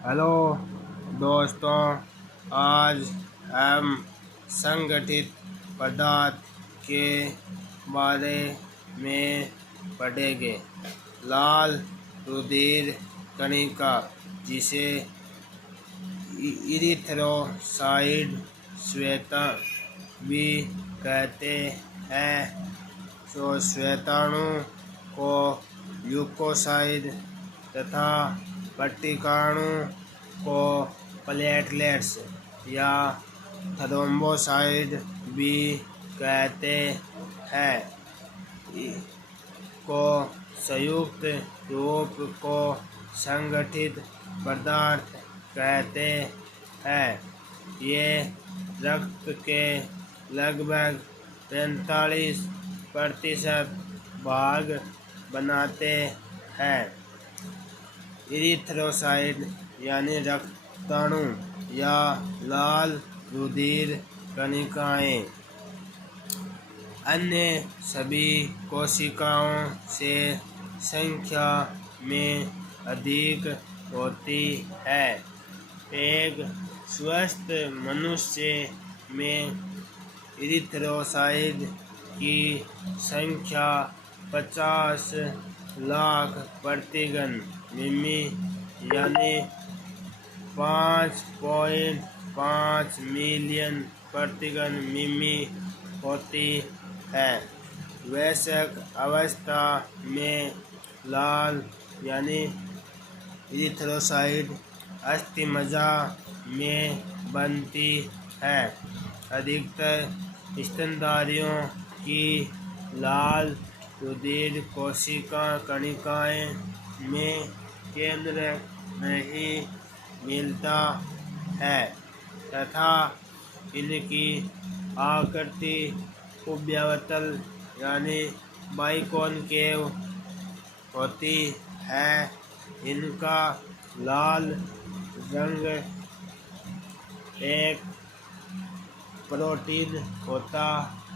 Hello दोस्तों, आज हम संगठित पदार्थ के बारे में पढ़ेंगे। लाल रुधिर कणिका, जिसे इरिथ्रोसाइट श्वेता भी कहते हैं, तो श्वेताणु को ल्यूकोसाइट तथा पट्टिकाणु को प्लेटलेट्स या थ्रोम्बोसाइट भी कहते हैं। को संयुक्त रूप को संगठित पदार्थ कहते हैं। ये रक्त के लगभग 45% भाग बनाते हैं। इरिथ्रोसाइट यानी रक्ताणु या लाल रुधिर कणिकाएं अन्य सभी कोशिकाओं से संख्या में अधिक होती है। एक स्वस्थ मनुष्य में इरिथ्रोसाइट की संख्या 50 लाख प्रतिघन मिमी यानी 5.5 मिलियन प्रतिघन मिमी होती है। वयस्क अवस्था में लाल यानी इरिथ्रोसाइट अस्थिमज्जा में बनती है। अधिकतर स्तनधारियों की लाल रुधिर कोशिका कणिकाएं में केंद्र नहीं मिलता है तथा इनकी आकृति उभयतल यानी बाइकॉनकेव होती है। इनका लाल रंग एक प्रोटीन होता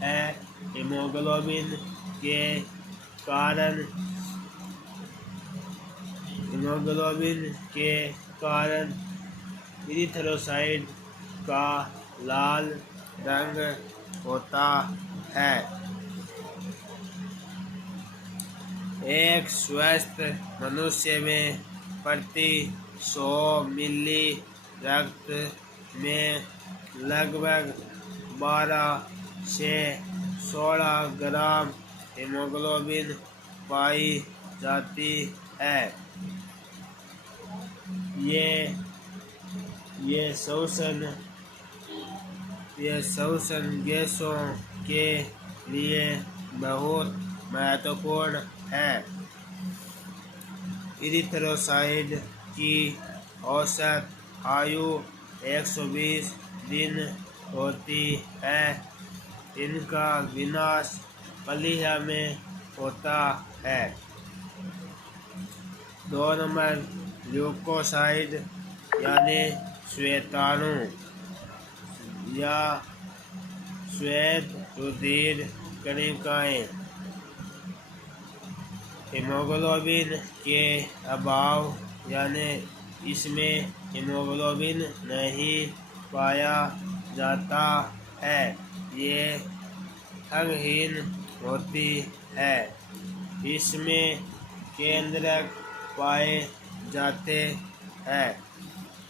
है। हीमोग्लोबिन के कारण इरिथ्रोसाइट का लाल रंग होता है। एक स्वस्थ मनुष्य में प्रति 100 मिली रक्त में लगभग 12 से 16 ग्राम हीमोग्लोबिन पाई जाती है। ये श्वसन गैसों के लिए बहुत महत्वपूर्ण है। इरिथ्रोसाइट की औसत आयु 120 दिन होती है। इनका विनाश कलिया में होता है। 2 नंबर ल्यूकोसाइट यानी श्वेताणु या श्वेत रुधिर कणिकाएं हीमोग्लोबिन के अभाव यानी इसमें हीमोग्लोबिन नहीं पाया जाता है। ये अंगहीन होती है। इसमें केंद्रक पाए जाते हैं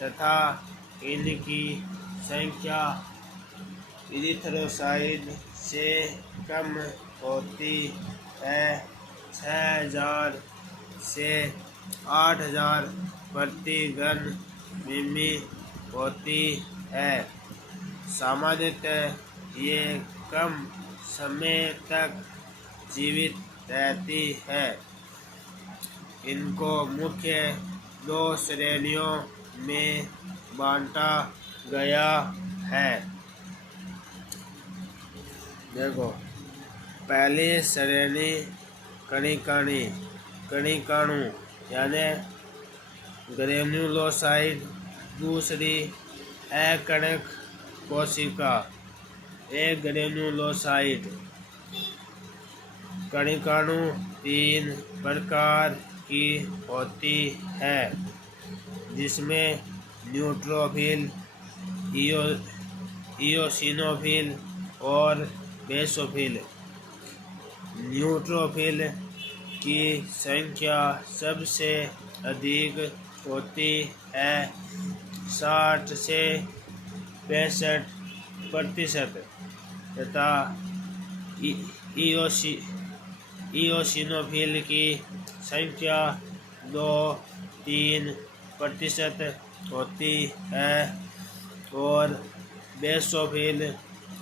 तथा इनकी संख्या इरिथ्रोसाइट से कम होती है। 6000 से 8000 प्रति घन मिमी होती है। सामान्यतः ये कम समय तक जीवित रहती है। इनको मुख्य 2 श्रेणियों में बांटा गया है। देखो, पहली श्रेणी कणिकाणु यानी ग्रेन्युलोसाइट। दूसरी अकणक कोशिका ग्रेन्युलोसाइट। कणिकाणु 3 प्रकार की होती है। जिसमें न्यूट्रोफिल, इयोसिनोफिल और बेसोफिल। न्यूट्रोफिल की संख्या सबसे अधिक होती है, 60 से 65%, तथा इयोसिनोफिल की संख्या 2-3% होती है और बेसोफिल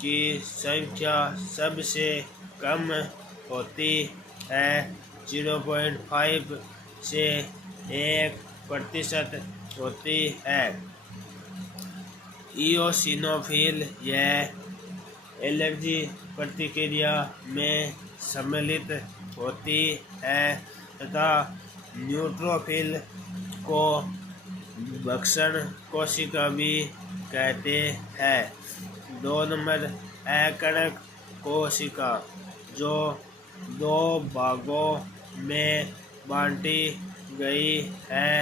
की संख्या सबसे कम होती है, 0.5 से 1% होती है। इयोसिनोफिल यह एलर्जी प्रतिक्रिया में सम्मिलित होती है तथा न्यूट्रोफिल को भक्षण कोशिका भी कहते हैं। 2 नंबर अकणक कोशिका, जो 2 भागों में बांटी गई है,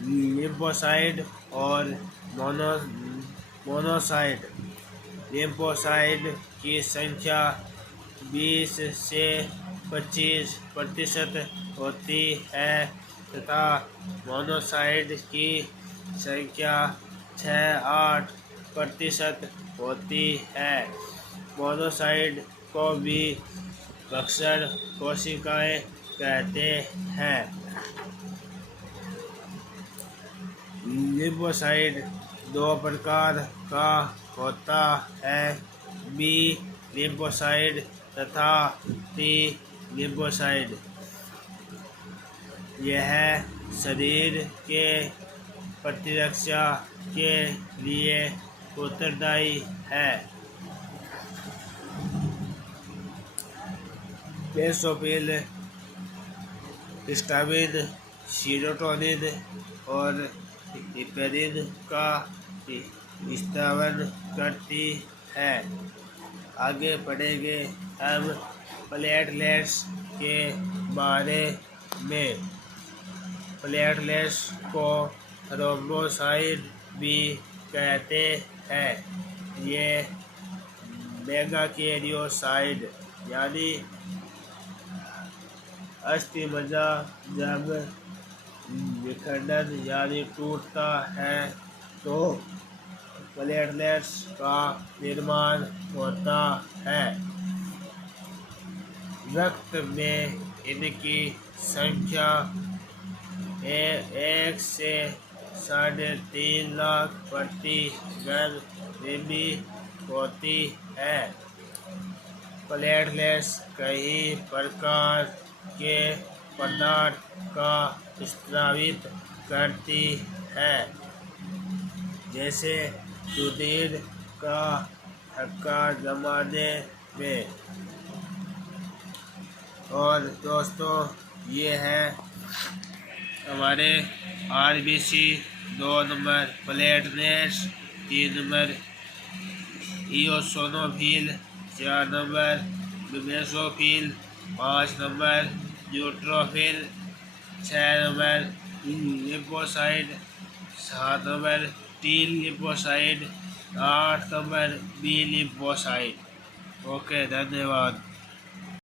लिम्फोसाइट और मोनोसाइट। लिम्फोसाइट की संख्या 20 से 25% होती है तथा मोनोसाइट की संख्या 6-8% होती है। मोनोसाइट को भी भक्षण कोशिकाएं कहते हैं। लिम्फोसाइट 2 प्रकार का होता है, बी लिम्फोसाइट तथा टी लिम्फोसाइट। यह शरीर के प्रतिरक्षा के लिए उत्तरदायी है। बेसोफिल हिस्टामिन, सीरोटोनिन और हिपेरिन का स्रावन करती है। आगे पढ़ेंगे हम प्लेटलेट्स के बारे में। प्लेटलेट्स को थ्रोम्बोसाइट भी कहते हैं। ये मेगाकैरियोसाइट यानी अस्थिमज्जा जब विखंडन यानी टूटता है तो प्लेटलेट्स का निर्माण होता है। रक्त में इनकी संख्या 1 से 3.5 लाख प्रति घन मिली होती है। प्लेटलेट्स कई प्रकार के पदार्थ का स्रावित करती है, जैसे रुधिर का थक्का जमाने में। और दोस्तों, ये है हमारे RBC. 2 number platelets, 3 number eosinophil, 4 number basophil, 5 number neutrophil, 6 number lymphocyte, 7 number T lymphocyte, 8 number B lymphocyte. Okay, धन्यवाद।